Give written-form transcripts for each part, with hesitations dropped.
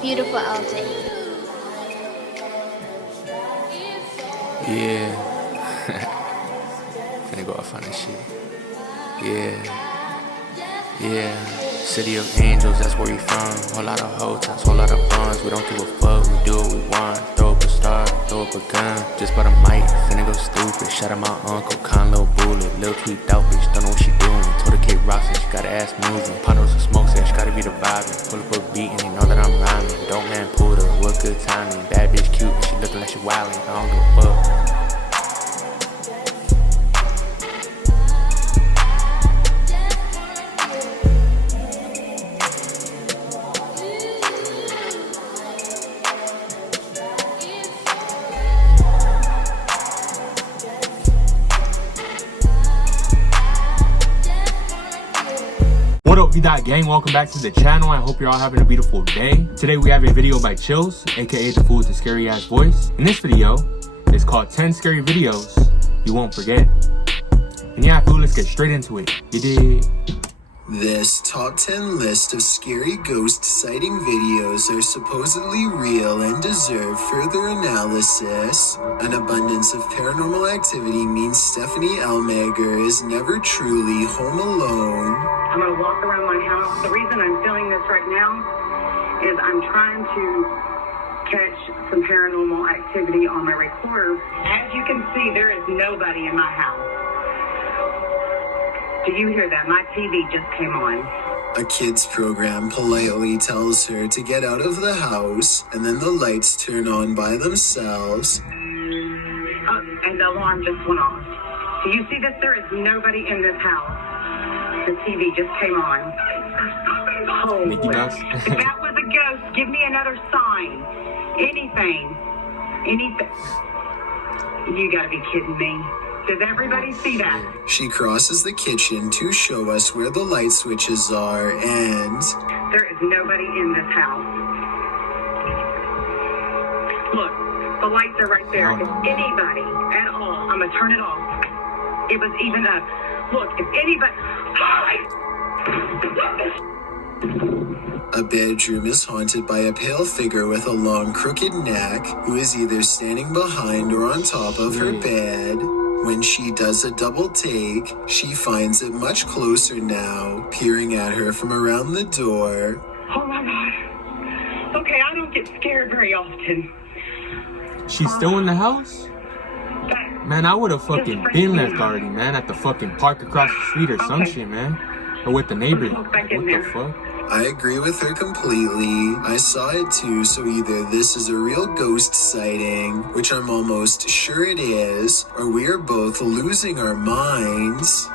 Beautiful Alton. Yeah. Finna go off on this shit. Yeah. City of angels, that's where we from. Whole lot of hotels, whole lot of buns. We don't give a fuck, we do what we want. Throw up a star, throw up a gun. Just bought a mic, finna go stupid. Shout out my uncle, con little bullet. Lil tweaked out, bitch, don't know what she doing. Told her Kate Ross and she got her ass moving. Ponderos and smoke, said she gotta be the vibing. Pull up a beat and they know that I'm rhyming. Dope man pulled her, what good timing. Bad bitch cute, and she looking like she wildin'. I don't give a fuck. What up, Vida gang? Welcome back to the channel. I hope you're all having a beautiful day. Today we have a video by Chills, aka the fool with the scary ass voice. In this video, it's called 10 scary videos you won't forget. And yeah, fool, let's get straight into it. You dig? This top 10 list of scary ghost sighting videos are supposedly real and deserve further analysis. An abundance of paranormal activity means Stephanie Elmager is never truly home alone. I'm going to walk around my house. The reason I'm filming this right now is I'm trying to catch some paranormal activity on my recorder. As you can see, there is nobody in my house. Do you hear that? My TV just came on. A kids program politely tells her to get out of the house, and then the lights turn on by themselves. Oh, and the alarm just went off. Do you see this? There is nobody in this house. The TV just came on. Holy. Mickey Mouse. If that was a ghost, give me another sign. Anything. You gotta be kidding me. Does everybody see that? She crosses the kitchen to show us where the light switches are, and there is nobody in this house. Look, the lights are right there. If anybody at all, I'm gonna turn it off. It was even up. Look, if anybody... A bedroom is haunted by a pale figure with a long, crooked neck who is either standing behind or on top of her bed. When she does a double take, she finds it much closer now, peering at her from around the door. Oh my God. Okay, I don't get scared very often. She's still in the house? Man, I would have fucking been left already, man, at the fucking park across the street or some shit, man. Or with the neighbors. What the fuck? I agree with her completely. I saw it too, so either this is a real ghost sighting, which I'm almost sure it is, or we are both losing our minds.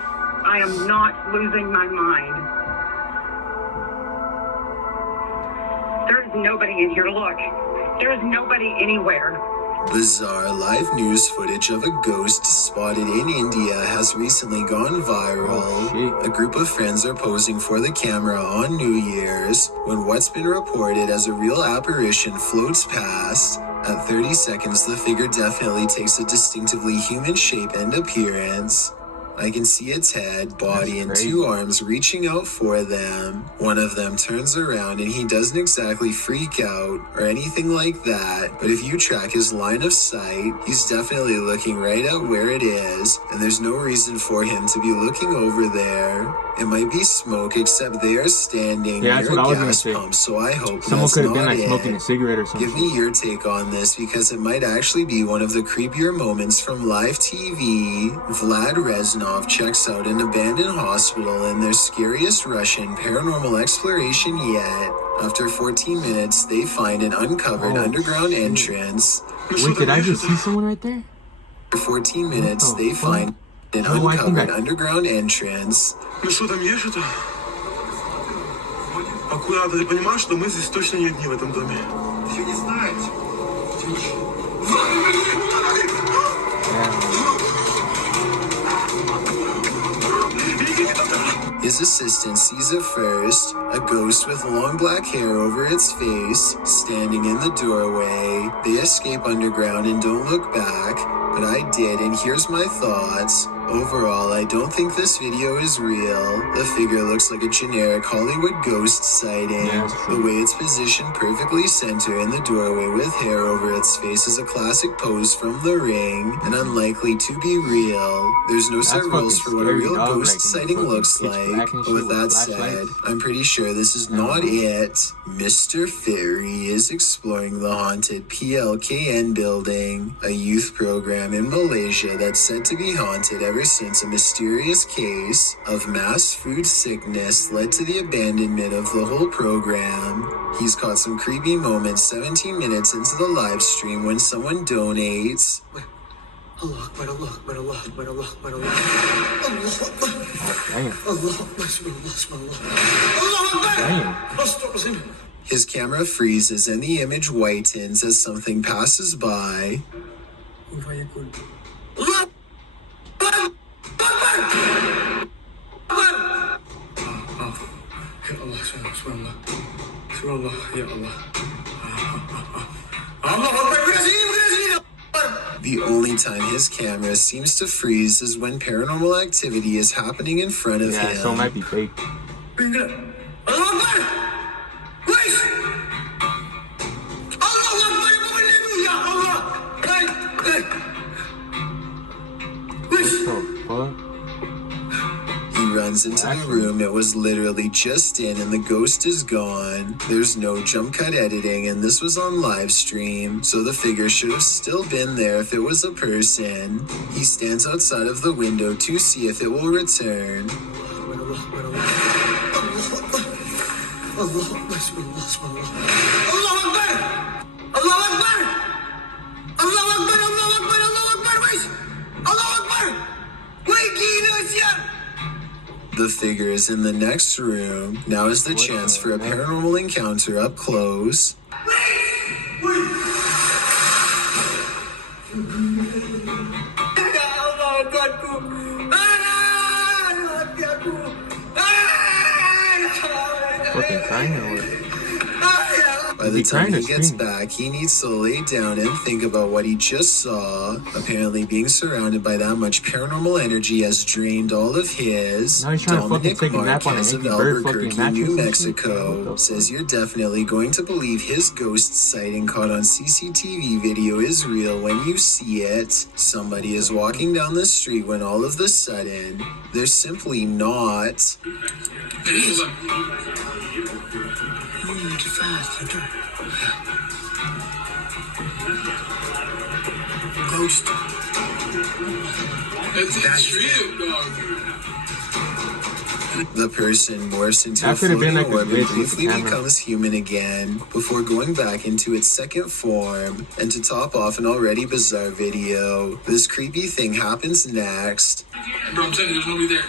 I am not losing my mind. There is nobody in here. Look, there is nobody anywhere. Bizarre live news footage of a ghost spotted in India has recently gone viral. A group of friends are posing for the camera on New Year's when what's been reported as a real apparition floats past. At 30 seconds, the figure definitely takes a distinctively human shape and appearance. I can see its head, body, and two arms reaching out for them. One of them turns around and he doesn't exactly freak out or anything like that, but if you track his line of sight, he's definitely looking right at where it is, and there's no reason for him to be looking over there. It might be smoke, except they are standing near a gas pump, so I hope someone could have been like smoking a cigarette or something. Give me your take on this, because it might actually be one of the creepier moments from live TV. Vlad Reznov checks out an abandoned hospital in their scariest Russian paranormal exploration yet. After 14 minutes, they find an uncovered underground entrance. Wait, did I just see someone right there? After 14 minutes, they find an uncovered underground entrance. Ну что там есть что-то? Аккуратно, ты понимаешь, что мы здесь точно не одни в этом доме? Еще не знаете. His assistant sees it first, a ghost with long black hair over its face, standing in the doorway. They escape underground and don't look back, but I did, and here's my thoughts. Overall, I don't think this video is real. The figure looks like a generic Hollywood ghost sighting. The way it's positioned perfectly center in the doorway with hair over its face is a classic pose from The Ring and unlikely to be real. There's no set rules for what a real ghost sighting looks like, but with that said, I'm pretty sure this is not it. Mr. Fairy is exploring the haunted PLKN building, a youth program in Malaysia that's said to be haunted ever since a mysterious case of mass food sickness led to the abandonment of the whole program. He's caught some creepy moments 17 minutes into the live stream when someone donates. Allah Akbar, Allah Akbar, Allah Akbar, Allah Akbar, Allah Akbar. Allah Akbar, subhanallah, Allah Akbar. His camera freezes and the image whitens as something passes by. The only time his camera seems to freeze is when paranormal activity is happening in front of him. So it might be fake. He runs into the room it was literally just in and the ghost is gone. There's no jump cut editing and this was on live stream, so the figure should have still been there if it was a person. He stands outside of the window to see if it will return. The figure is in the next room. Now is the chance for a paranormal encounter up close. Fucking crying or what? By the time he gets back, he needs to lay down and think about what he just saw. Apparently being surrounded by that much paranormal energy has drained all of his. Dominic Marquez of Albuquerque, New Mexico, says you're definitely going to believe his ghost sighting caught on CCTV video is real when you see it. Somebody is walking down the street when all of a sudden, they're simply not. Ghost. That's real, dog. The person morphs into a floating orb and briefly becomes human again before going back into its second form. And to top off an already bizarre video, this creepy thing happens next. Bro, I'm telling you, there's nobody there.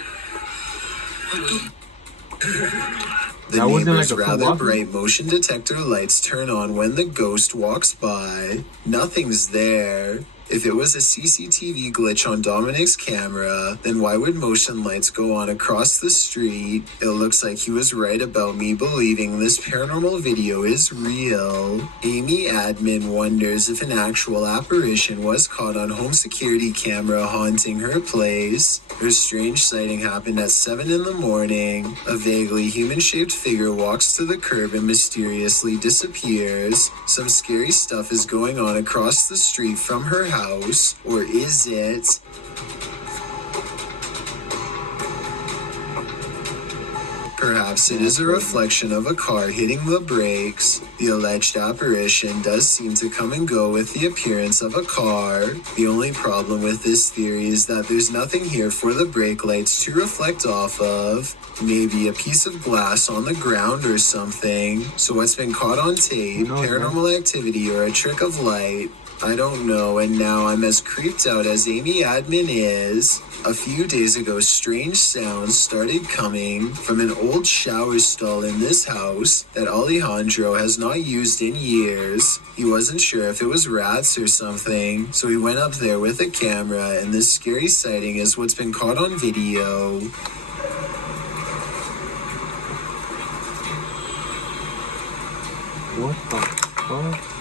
The neighbor's rather bright motion detector lights turn on when the ghost walks by. Nothing's there. If it was a CCTV glitch on Dominic's camera, then why would motion lights go on across the street? It looks like he was right about me believing this paranormal video is real. Amy Admin wonders if an actual apparition was caught on home security camera haunting her place. Her strange sighting happened at 7 in the morning. A vaguely human-shaped figure walks to the curb and mysteriously disappears. Some scary stuff is going on across the street from her house, or is it? Perhaps it is a reflection of a car hitting the brakes. The alleged apparition does seem to come and go with the appearance of a car. The only problem with this theory is that there's nothing here for the brake lights to reflect off of. Maybe a piece of glass on the ground or something. So what's been caught on tape, paranormal activity, or a trick of light? I don't know, and now I'm as creeped out as Amy Admin is. A few days ago, strange sounds started coming from an old shower stall in this house that Alejandro has not used in years. He wasn't sure if it was rats or something, so he went up there with a camera, and this scary sighting is what's been caught on video. What the fuck?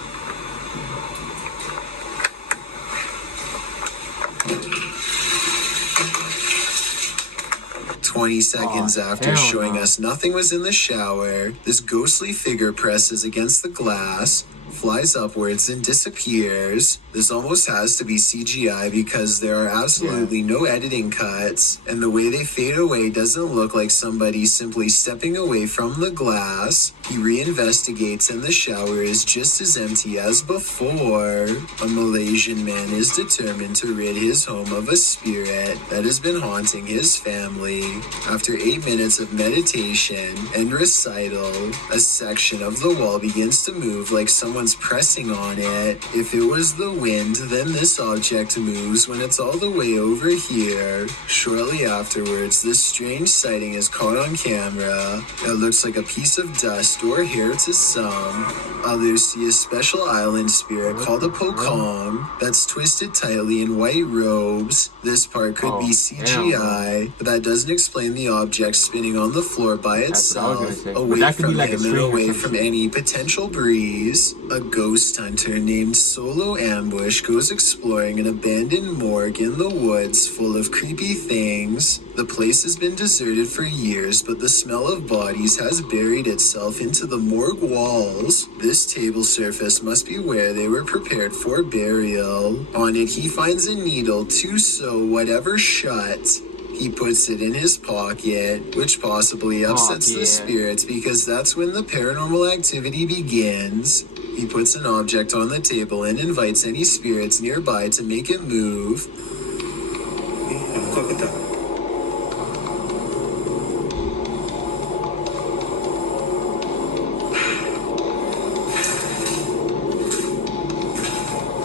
20 seconds after hell showing no. us nothing was in the shower, this ghostly figure presses against the glass, flies upwards and disappears. This almost has to be CGI because there are absolutely no editing cuts, and the way they fade away doesn't look like somebody simply stepping away from the glass. He reinvestigates and the shower is just as empty as before. A Malaysian man is determined to rid his home of a spirit that has been haunting his family. After 8 minutes of meditation and recital, a section of the wall begins to move like someone's pressing on it. If it was the wind, then this object moves when it's all the way over here. Shortly afterwards, this strange sighting is caught on camera. It looks like a piece of dust or hair to some. Others see a special island spirit called a Pokong that's twisted tightly in white robes. This part could be CGI, but that doesn't explain the object spinning on the floor by itself, away from him and away from any potential breeze. A ghost hunter named Solo Ambush goes exploring an abandoned morgue in the woods full of creepy things. The place has been deserted for years, but the smell of bodies has buried itself into the morgue walls. This table surface must be where they were prepared for burial. On it, he finds a needle to sew whatever shut. He puts it in his pocket, which possibly upsets the spirits because that's when the paranormal activity begins. He puts an object on the table and invites any spirits nearby to make it move.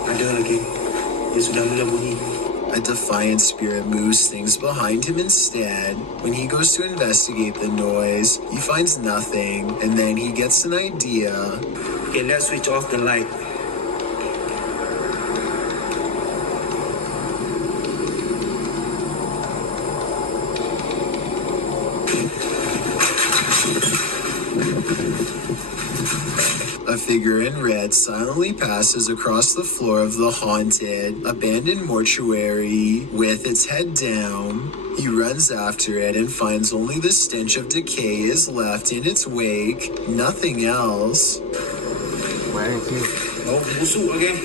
Ada lagi. Dia sudah mula bunyi. A defiant spirit moves things behind him instead. When he goes to investigate the noise, he finds nothing, and then he gets an idea. Okay, let's switch off the light. A figure in red silently passes across the floor of the haunted, abandoned mortuary with its head down. He runs after it and finds only the stench of decay is left in its wake, nothing else. Oh, busuk again.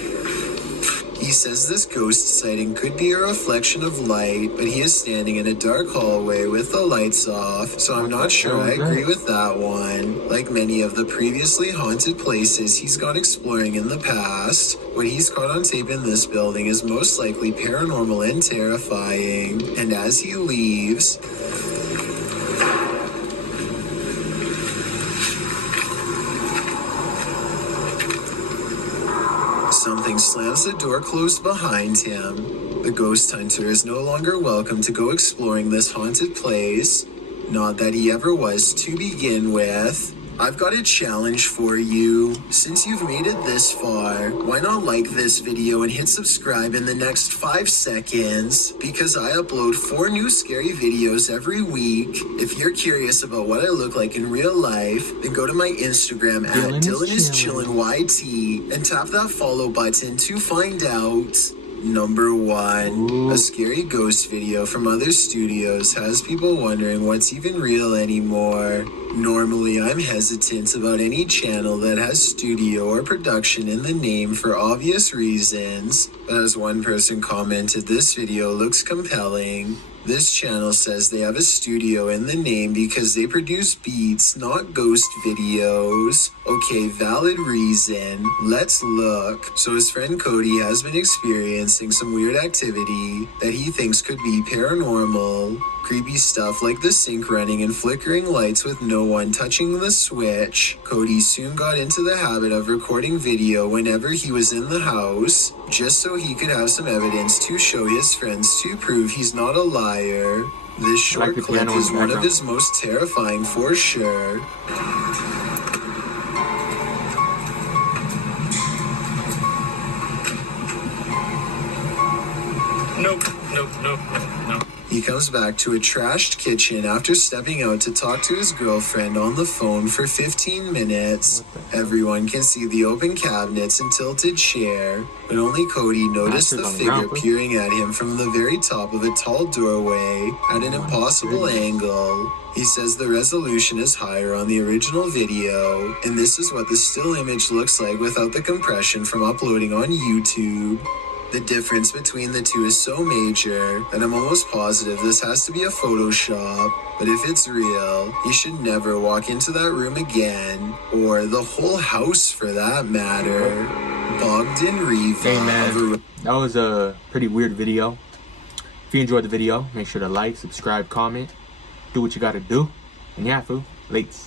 He says this ghost sighting could be a reflection of light, but he is standing in a dark hallway with the lights off, so I'm not sure I agree with that one. Like many of the previously haunted places he's gone exploring in the past, what he's caught on tape in this building is most likely paranormal and terrifying. And as he leaves, something slams the door closed behind him. The ghost hunter is no longer welcome to go exploring this haunted place. Not that he ever was to begin with. I've got a challenge for you. Since you've made it this far, why not like this video and hit subscribe in the next 5 seconds? Because I upload 4 new scary videos every week. If you're curious about what I look like in real life, then go to my Instagram at DylanIsChillin' and tap that follow button to find out. Number 1, a scary ghost video from other studios has people wondering what's even real anymore. Normally, I'm hesitant about any channel that has studio or production in the name for obvious reasons, but as one person commented, this video looks compelling. This channel says they have a studio in the name because they produce beats, not ghost videos. Okay, valid reason. Let's look. So his friend Cody has been experiencing some weird activity that he thinks could be paranormal. Creepy stuff like the sink running and flickering lights with no one touching the switch. Cody soon got into the habit of recording video whenever he was in the house, just so he could have some evidence to show his friends to prove he's not a liar. This short clip is one of his most terrifying for sure. Nope. He comes back to a trashed kitchen after stepping out to talk to his girlfriend on the phone for 15 minutes. Everyone can see the open cabinets and tilted chair, but only Cody noticed the figure peering at him from the very top of a tall doorway at an impossible angle. He says the resolution is higher on the original video, and this is what the still image looks like without the compression from uploading on YouTube. The difference between the two is so major that I'm almost positive this has to be a Photoshop. But if it's real, you should never walk into that room again, or the whole house for that matter. Bogdan Riva. Hey man, that was a pretty weird video. If you enjoyed the video, make sure to like, subscribe, comment, do what you gotta do. And yeah, fool, lates.